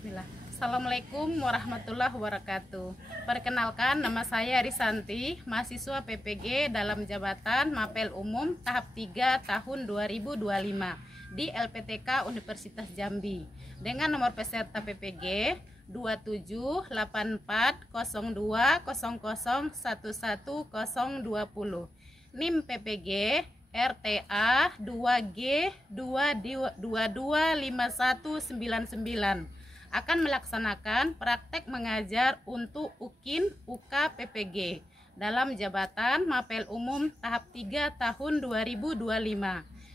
Bismillah. Assalamualaikum warahmatullahi wabarakatuh. Perkenalkan, nama saya Risanti, mahasiswa PPG dalam jabatan Mapel Umum tahap 3 tahun 2025 di LPTK Universitas Jambi dengan nomor peserta PPG 278402001120. NIM PPG RTA 2G 2225199 akan melaksanakan praktek mengajar untuk UKIN UK PPG dalam jabatan Mapel Umum tahap 3 tahun 2025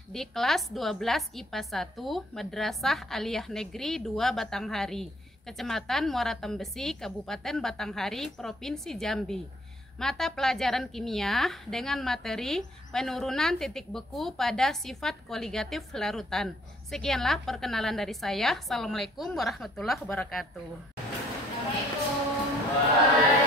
di kelas 12 IPA 1 Madrasah Aliyah Negeri 2 Batanghari, Kecamatan Muara Tembesi, Kabupaten Batanghari, Provinsi Jambi. Mata pelajaran kimia dengan materi penurunan titik beku pada sifat koligatif larutan. Sekianlah perkenalan dari saya. Assalamualaikum warahmatullahi wabarakatuh. Bismillahirrahmanirrahim.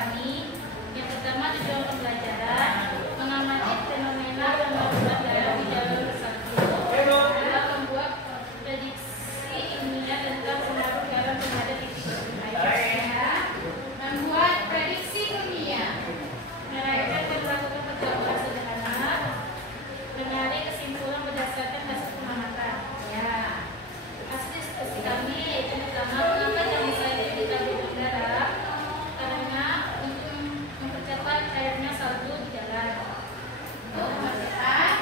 kami. Yang pertama tujuan pembelajaran mengamati fenomena pembaruan dalam jalur satu adalah membuat prediksi ilmiah tentang pengaruh garam terhadap titik air. Membuat prediksi ilmiah, mereka akan melakukan percobaan sederhana, menarik kesimpulan berdasarkan hasil pengamatan. Ya, hasil diskusi kami yaitu pertama, mengapa jangan saja ditabur garam karena untuk mempercepat cairnya salju di jalan. Untuk mempercepat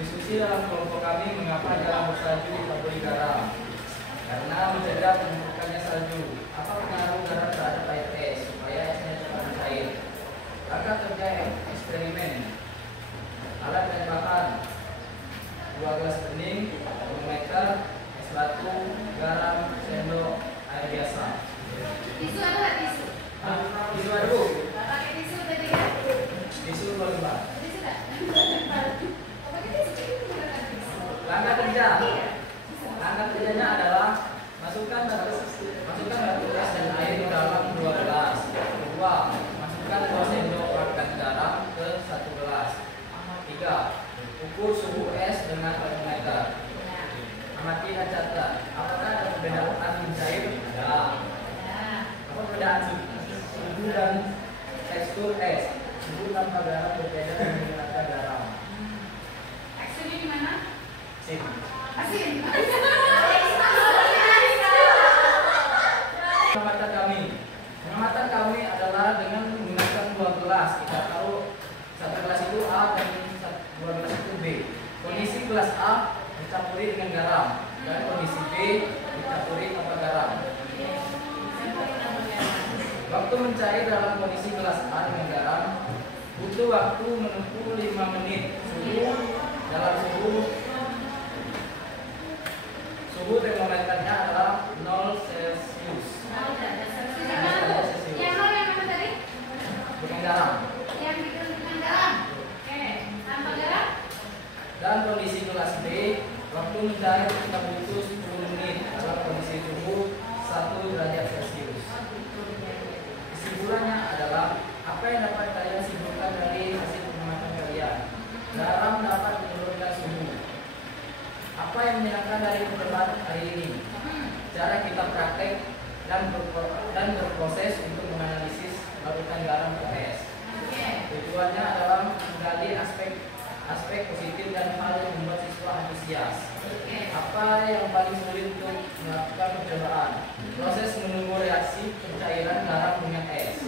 Diskusi dalam kelompok kami mengapa garam bersalju ditaburi garam. Karena mencegah penumpukannya salju. Apa pengaruh garam terhadap air es supaya esnya cepat mencair? Maka kerja eksperimen. Alat dan bahan: 2 gelas bening, termometer, es batu, garam, sendok, air biasa. Tisu ada nggak tisu? Tisu ada bu? Pakai tisu tadi ya? Tisu 2 lembar. Tisu nggak? Langkah kerja. Langkah kerjanya adalah masukkan batu es dan air ke dalam 2 gelas. Kedua, masukkan 2 sendok makan garam ke 1 gelas. 3, ukur suhu es dengan termometer. Amati dan catat. Apakah ada perbedaan mencair? Ada. Apa perbedaan suhu dan tekstur es? Suhu tanpa garam berbeda dengan menggunakan garam. Teksturnya gimana? Sip. Asin. Pengamatan kami adalah dengan menggunakan 2 gelas. Kita taruh 1 gelas itu A dan 2 gelas itu B. Kondisi gelas A dicampuri dengan garam dan kondisi B dicampuri tanpa garam. Waktu mencair dalam kondisi gelas A dengan garam butuh waktu menempuh 5 menit. Suhu termometernya adalah 0 Celcius. Yang nol yang mana tadi? Dengan garam. Yang bikin dengan garam. Oke, tanpa garam? Dan kondisi gelas B, waktu mencair kita butuh 10 menit dalam kondisi suhu 1 derajat Celcius. Kesimpulannya adalah apa yang dapat kalian simpulkan dari hasil pengamatan kalian? Garam dapat menurunkan suhu. Apa yang menyenangkan dari pertemuan hari ini? Cara kita praktek dan berproses untuk menganalisis larutan garam ke es. Tujuannya adalah menggali aspek positif dan hal yang membuat siswa antusias. Apa yang paling sulit untuk melakukan percobaan? Proses menunggu reaksi pencairan garam dengan es.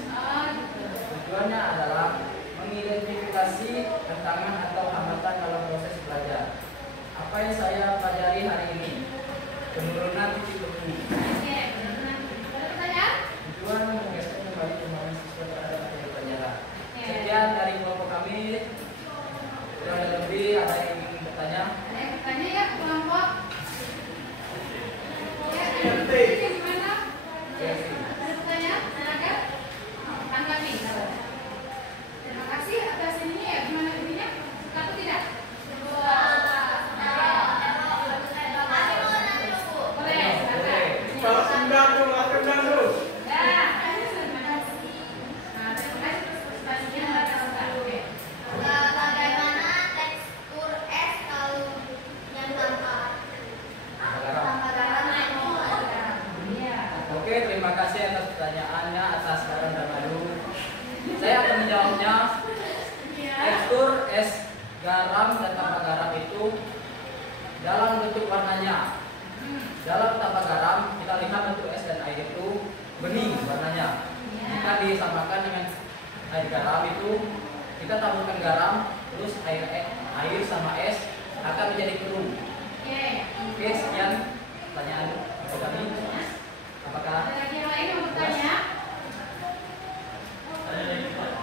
Tujuannya adalah mengidentifikasi tantangan atau hambatan dalam proses belajar. Apa yang saya pelajari hari ini? Penurunan titik tebu. Tujuan menggeser kembali kemampuan siswa terhadap materi pelajaran. Sekian dari kelompok kami. Kurang lebih ada yang ingin bertanya? Ada yang bertanya ya kelompok? Ya, yang gimana? Ada pertanyaan? Silakan. Tanggapi. Terima kasih atas ini ya. Gimana intinya? Suka atau tidak? Boleh, silakan. Kalau sendang dulu. Ya. Terima kasih. Nah, terima kasih atas presentasinya. Oke. Bagaimana tekstur es kalau yang tanpa garam itu ada? Iya. Oke, terima kasih atas pertanyaannya, atas garam dan madu. Saya akan menjawabnya. Tekstur es garam dan tanpa garam itu dalam bentuk warnanya. Dalam tanpa garam kita lihat bentuk es dan air itu bening warnanya. Jika disamakan dengan air garam itu kita taburkan garam terus air sama es akan menjadi keruh. Oke, sekian pertanyaan kami. Apakah Ada lagi yang lain yang mau bertanya? Ada lagi yang bertanya?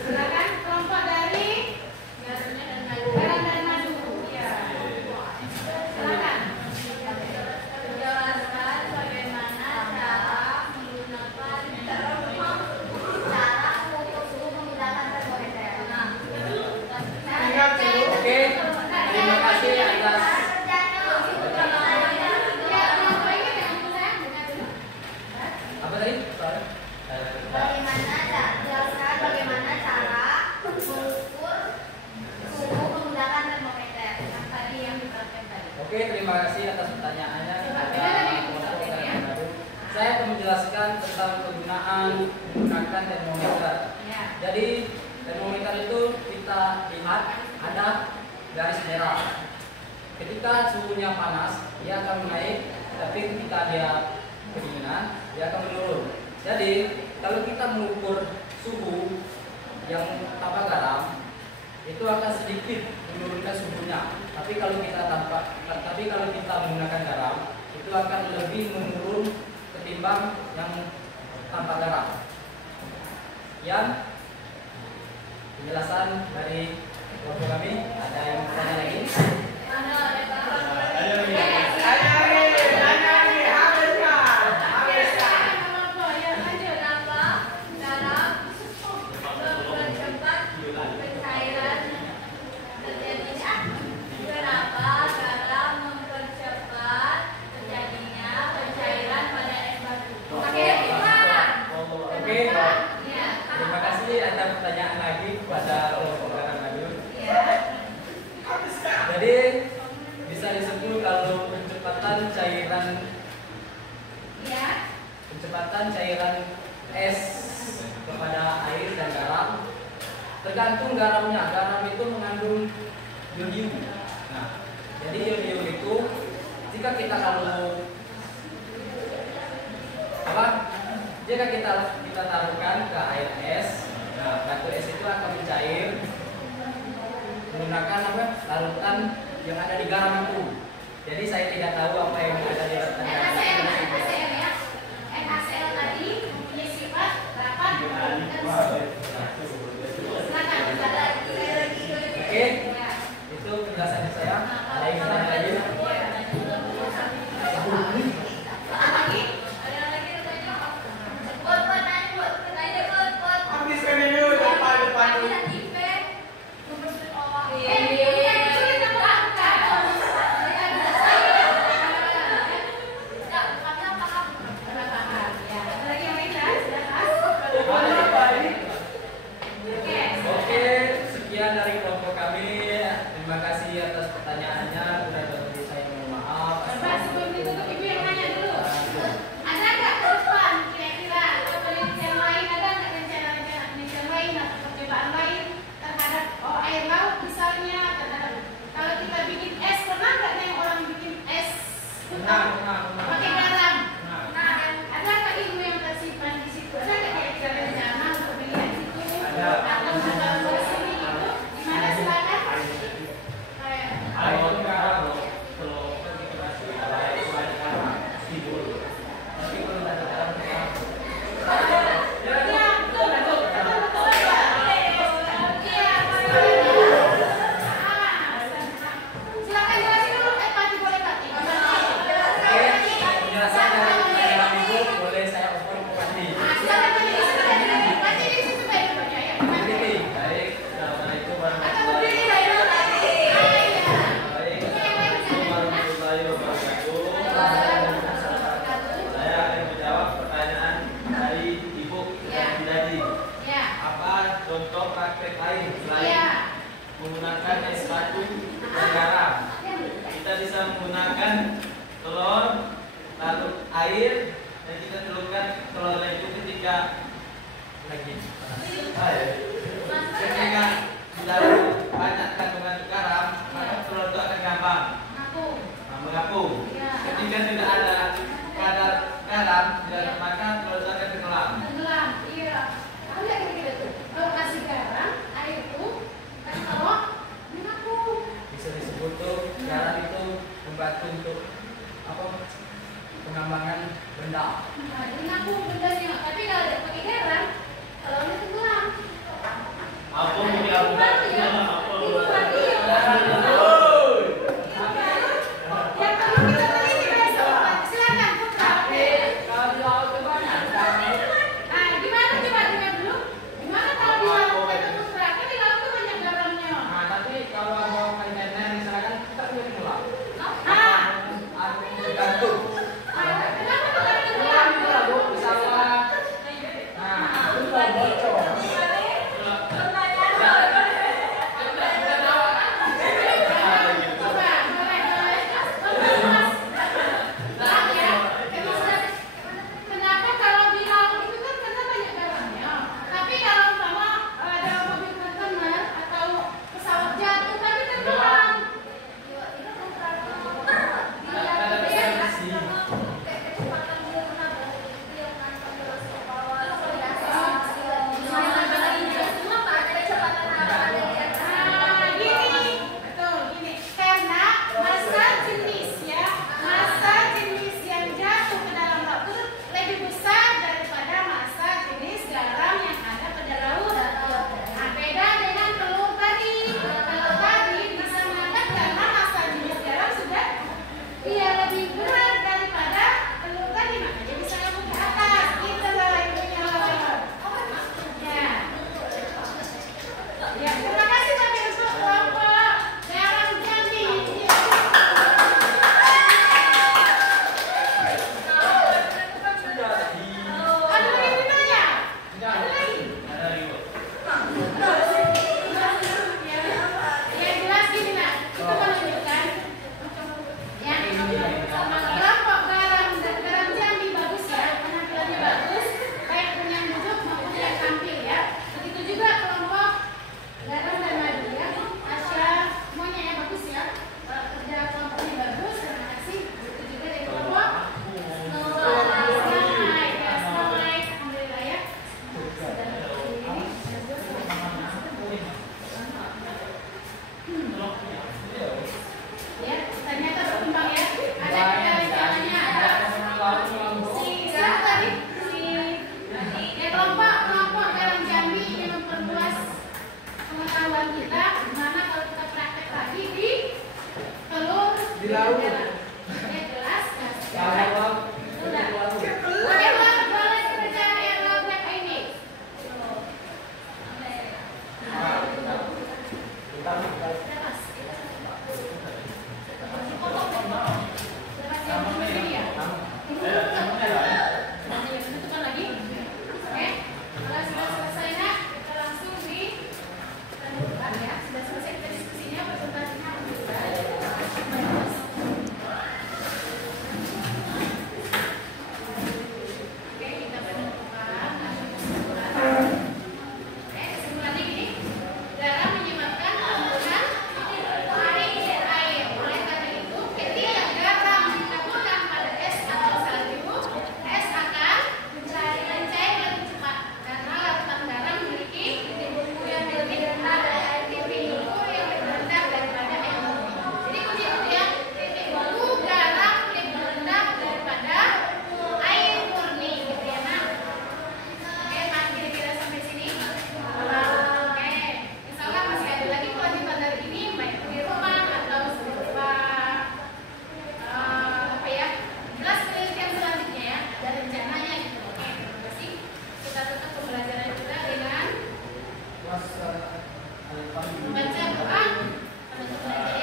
Silakan kelompok dari garam dan madu. Ya. Silakan. Menjelaskan bagaimana cara menggunakan cara mengukur suhu menggunakan termometer. Oke, terima kasih atas. Apa tadi? Jelaskan bagaimana cara mengukur suhu menggunakan termometer. Yang tadi yang diterapkan tadi. Oke, terima kasih atas pertanyaannya. Saya akan menjelaskan tentang kegunaan menggunakan termometer. Jadi termometer itu kita lihat ada garis merah. Ketika suhunya panas, dia akan naik, tapi ketika dia kedinginan, dia akan menurun. Jadi kalau kita mengukur suhu yang tanpa garam, itu akan sedikit menurunkan suhunya. Tapi kalau kita menggunakan garam, itu akan lebih menurun ketimbang yang tanpa garam. Yang penjelasan dari kelompok kami, ada yang bertanya lagi? Terima kasih. Ada pertanyaan lagi kepada kelompok madu. Jadi bisa disebut kalau kecepatan cairan es kepada air dan garam tergantung garamnya. Garam itu mengandung iodium. Nah, jadi iodium itu jika kita taruhkan ke air es, nah batu es itu akan mencair menggunakan larutan yang ada di garam itu. Jadi saya tidak tahu apa yang ada di larutan garam. NaCl tadi mempunyai sifat rapat dan Oke, itu penjelasan saya. Ada yang bertanya lagi? Oke, sekian dari kelompok kami. Terima kasih atas pertanyaannya. Sudah berbagi saya mohon maaf. sebelum ditutup ibu yang nanya dulu. Ada nggak keluhan kira-kira atau penelitian lain, ada nggak rencana-rencana penelitian lain atau percobaan lain terhadap air laut misalnya, terhadap kalau kita bikin es, pernah nggak yang orang bikin es pakai garam? Nah, ada nggak ilmu yang tersimpan di situ? Ada nggak kira-kira rencana untuk melihat itu atau dalam sini itu? Gimana silakan? Silakan jelasin dulu, Pak, boleh Pak? Penjelasan dari pertanyaan ibu boleh saya oper ke Pandi. Silakan Pak, di situ baik ya. Jadi, baik. Assalamualaikum warahmatullahi wabarakatuh. Saya akan menjawab pertanyaan dari Ibu tadi. Apa contoh praktek lain selain menggunakan es batu dan garam? Kita bisa menggunakan telur, lalu air, dan kita celupkan telurnya itu ketika ketika sudah banyak kandungan garam, maka telur itu akan gampang mengapung. Ketika tidak ada kadar garam, maka telur itu akan tenggelam. Iya. Ada yang gitu tuh. Kalau kasih garam, air itu kasih telur, mengapung. bisa disebut tuh garam itu membantu untuk pengembangan benda. Nah, mengapung bendanya. Tapi kalau pakai garam, telurnya tenggelam. Ya, terima kasih bagi untuk kelompok Garam Jambi. Ada lagi ditanya? Ada lagi? Ya jelas gini nak, itu menunjukkan ya kelompok garam Jambi bagus ya, penampilannya bagus, baik yang duduk maupun yang tampil ya. Begitu juga kelompok garam dan madu ya, Asya semuanya ya bagus ya, kerja kelompoknya bagus. Terima kasih. Begitu juga dari kelompok Snowlight ya, Snowlight alhamdulillah ya. Ya, ternyata berkembang ya. Ada rencananya ada siapa tadi? Ya kelompok Garam Jambi ingin memperluas pengetahuan kita gimana kalau kita praktek lagi di telur Di laut. Ya jelas ya. Sudah. Kalau Air laut boleh kerja air laut kayak ini. Penutupan lagi. Oke. Kalau sudah selesai nak, kita langsung di penutupan ya. Sudah selesai kita diskusinya, presentasinya alhamdulillah. Oke, kita penutupan. Kesimpulannya gini. Garam menyebabkan pembunuhan air. Oleh karena itu, ketika garam ditaburkan pada es atau salju, es akan mencair lebih cepat karena larutan garam memiliki titik buku yang lebih rendah dari air titik buku yang lebih rendah daripada air murni. Jadi kunci itu ya, titik buku garam lebih rendah daripada air murni, gitu ya nak. Oke, Pak, kira-kira sampai sini. Oke, insya Allah masih ada lagi kelanjutan dari ini, baik di rumah atau berupa apa ya, jelas penelitian selanjutnya ya, ada rencananya gitu. Oke, terima kasih. Kita tutup pembelajaran kita dengan membaca doa penutup aja ya.